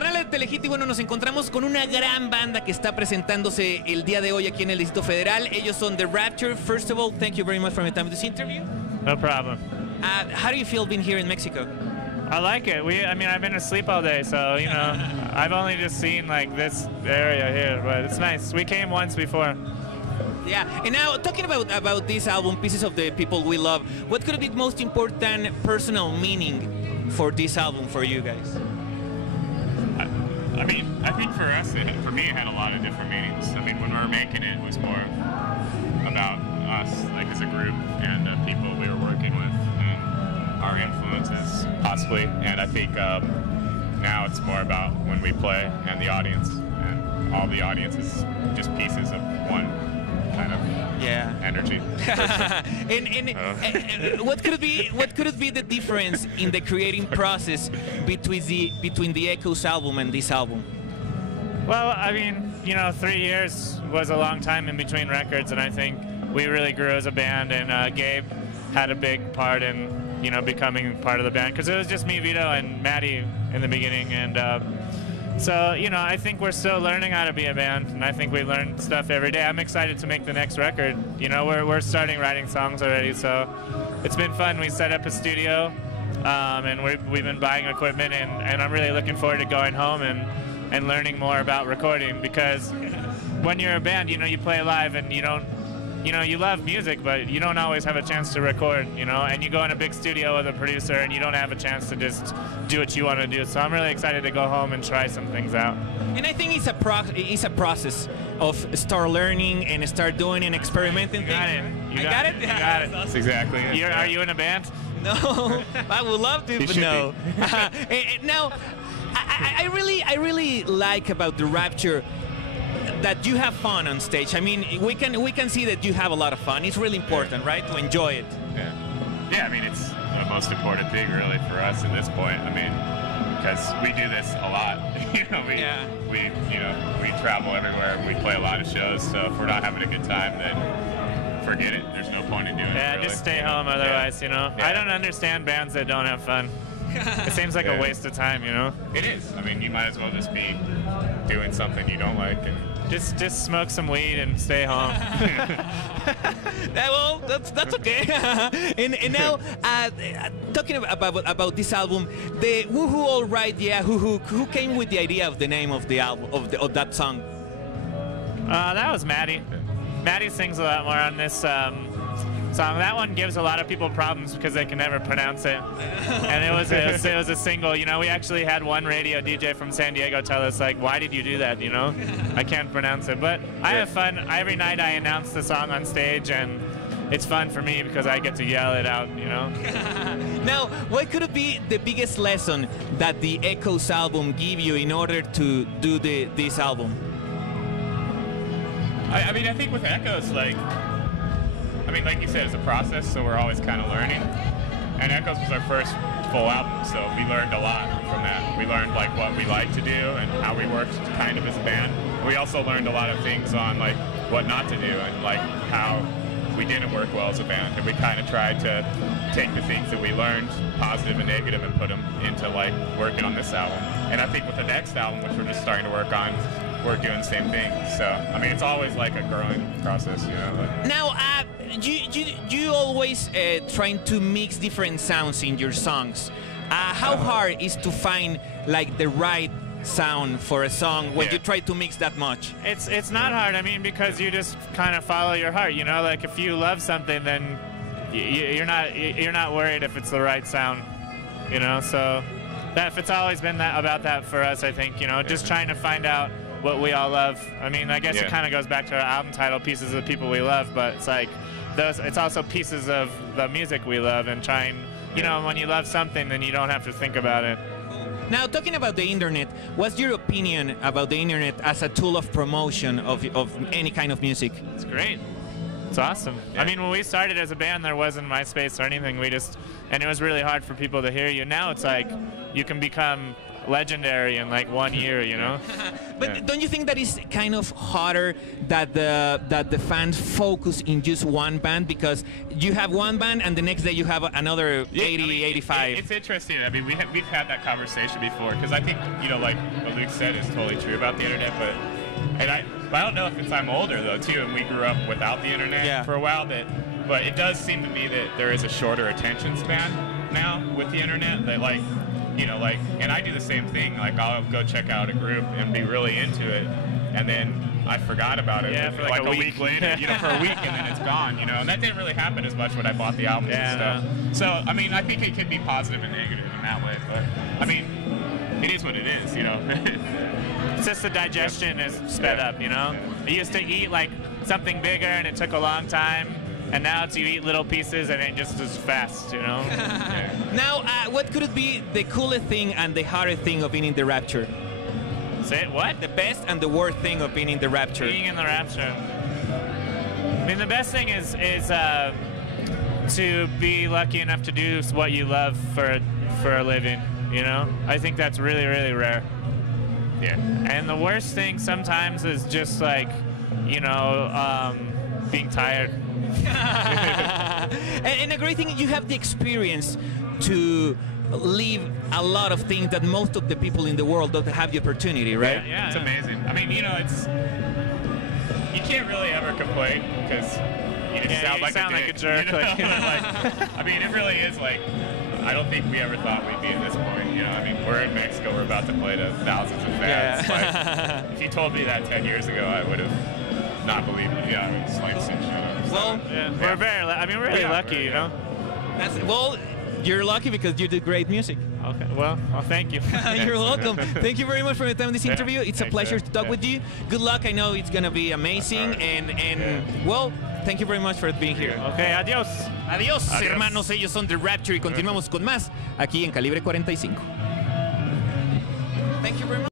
Carnal de Telehit, y bueno, nos encontramos con una gran banda que está presentándose el día de hoy aquí en el Distrito Federal. Ellos son The Rapture. First of all, thank you very much for your time with this interview. No problem. How do you feel being here in Mexico? I like it. I mean, I've been asleep all day, so, you know, I've only just seen, like, this area here, but it's nice. We came once before. Yeah, and now talking about this album, Pieces of the People We Love, what could be the most important personal meaning for this album for you guys? I mean, I think for us, for me, it had a lot of different meanings. I mean, when we were making it, it was more about us, like as a group, and the people we were working with, and our influences, possibly. And I think now it's more about when we play and the audience, and all the audience is just pieces of one kind of energy. and what could it be the difference in the creating process between the Echoes album and this album? Well, I mean, you know, 3 years was a long time in between records, and I think we really grew as a band, and Gabe had a big part in, you know, becoming part of the band, because it was just me, Vito, and Maddie in the beginning, and so, you know, I think we're still learning how to be a band, and I think we learn stuff every day. I'm excited to make the next record. You know, we're starting writing songs already, so it's been fun. We set up a studio, and we've been buying equipment, and I'm really looking forward to going home and learning more about recording, because when you're a band, you know, you play live and you don't, you know, you love music, but you don't always have a chance to record, you know, and you go in a big studio with a producer and you don't have a chance to just do what you want to do. So I'm really excited to go home and try some things out. And I think it's a process of start learning and start doing and experimenting. You got it. You got it? You got it. That's exactly it. Are you in a band? No, I would love to, but no. Now, I really like about the Rapture that you have fun on stage. I mean, we can see that you have a lot of fun. It's really important, right, to enjoy it. Yeah, I mean, it's the most important thing really for us at this point. I mean, because we do this a lot. You know, we travel everywhere. We play a lot of shows. So if we're not having a good time, then forget it. There's no point in doing it. Yeah, really. just stay home otherwise. You know, I don't understand bands that don't have fun. It seems like a waste of time, you know? It is. I mean, you might as well just be doing something you don't like. And just smoke some weed and stay home. Well, that's okay. and now, talking about this album, the Woohoo All Right Yeah Who came with the idea of the name of the album of that song? That was Maddie. Maddie sings a lot more on this song. That one gives a lot of people problems because they can never pronounce it. And it was a single. You know, we actually had one radio DJ from San Diego tell us, like, why did you do that, you know? I can't pronounce it. But I have fun. Every night I announce the song on stage, and it's fun for me because I get to yell it out, you know? Now, what could be the biggest lesson that the Echoes album give you in order to do this album? I mean, I think with Echoes, like you said, it's a process, so we're always kind of learning. And Echoes was our first full album, so we learned a lot from that. We learned like what we like to do and how we worked kind of as a band. We also learned a lot of things on like what not to do and like how we didn't work well as a band. And we kind of tried to take the things that we learned, positive and negative, and put them into like working on this album. And I think with the next album, which we're just starting to work on, we're doing the same thing. So, I mean, it's always like a growing process, you know. Now, you always trying to mix different sounds in your songs. How hard is to find like the right sound for a song when you try to mix that much? It's not hard. I mean, because you just kind of follow your heart. You know, like if you love something, then you're not worried if it's the right sound. You know, so it's always been about that for us. I think, you know, just trying to find out what we all love. I mean, I guess it kind of goes back to our album title, Pieces of the People We Love, but it's like it's also pieces of the music we love, and trying, you know, when you love something, then you don't have to think about it. Now, talking about the internet, what's your opinion about the internet as a tool of promotion of any kind of music? It's great. It's awesome. I mean, when we started as a band, there wasn't MySpace or anything. And it was really hard for people to hear you. Now it's like you can become legendary in like 1 year, you know. But don't you think that is kind of harder that the fans focus in just one band, because you have one band and the next day you have another 80, 85? It's interesting. I mean, we've had that conversation before, because I think, you know, like what Luke said is totally true about the internet, but I don't know if it's I'm older though too, and we grew up without the internet for a while. But it does seem to me that there is a shorter attention span now with the internet. That like, you know, like, and I do the same thing. Like I'll go check out a group and be really into it, and then I forgot about it for like a week later, you know, for a week, and then it's gone, you know. And that didn't really happen as much when I bought the albums and stuff. So I mean, I think it could be positive and negative in that way, but I mean, it is what it is, you know. It's just the digestion is sped up, you know. You used to eat like something bigger and it took a long time, and now it's you eat little pieces and it just is fast, you know. Now, what could it be the coolest thing and the hardest thing of being in the Rapture? Say it, what? The best and the worst thing of being in the Rapture. Being in the Rapture. I mean, the best thing is to be lucky enough to do what you love for a living, you know. I think that's really, really rare. Yeah. And the worst thing sometimes is just like, you know, being tired. And a great thing, you have the experience to live a lot of things that most of the people in the world don't have the opportunity, right? Yeah, it's amazing. I mean, you know, you can't really ever complain, because you just sound like a jerk. You know? Like, I mean, it really is like, I don't think we ever thought we'd be at this point, you know. I mean, we're in Mexico, we're about to play to thousands of fans. Yeah. Like, if you told me that 10 years ago, I would have not believed it. Yeah, I mean, it's like shut up. Well, we're very, really lucky, you know. Well, you're lucky because you do great music. Okay. Well, thank you. You're welcome. Thank you very much for your time in this interview. It's a pleasure to talk with you. Good luck. I know it's going to be amazing. And well, thank you very much for being here. Okay, adiós. Adiós, hermanos. Ellos son The Rapture y continuamos con más aquí en Calibre 45. Thank you very much.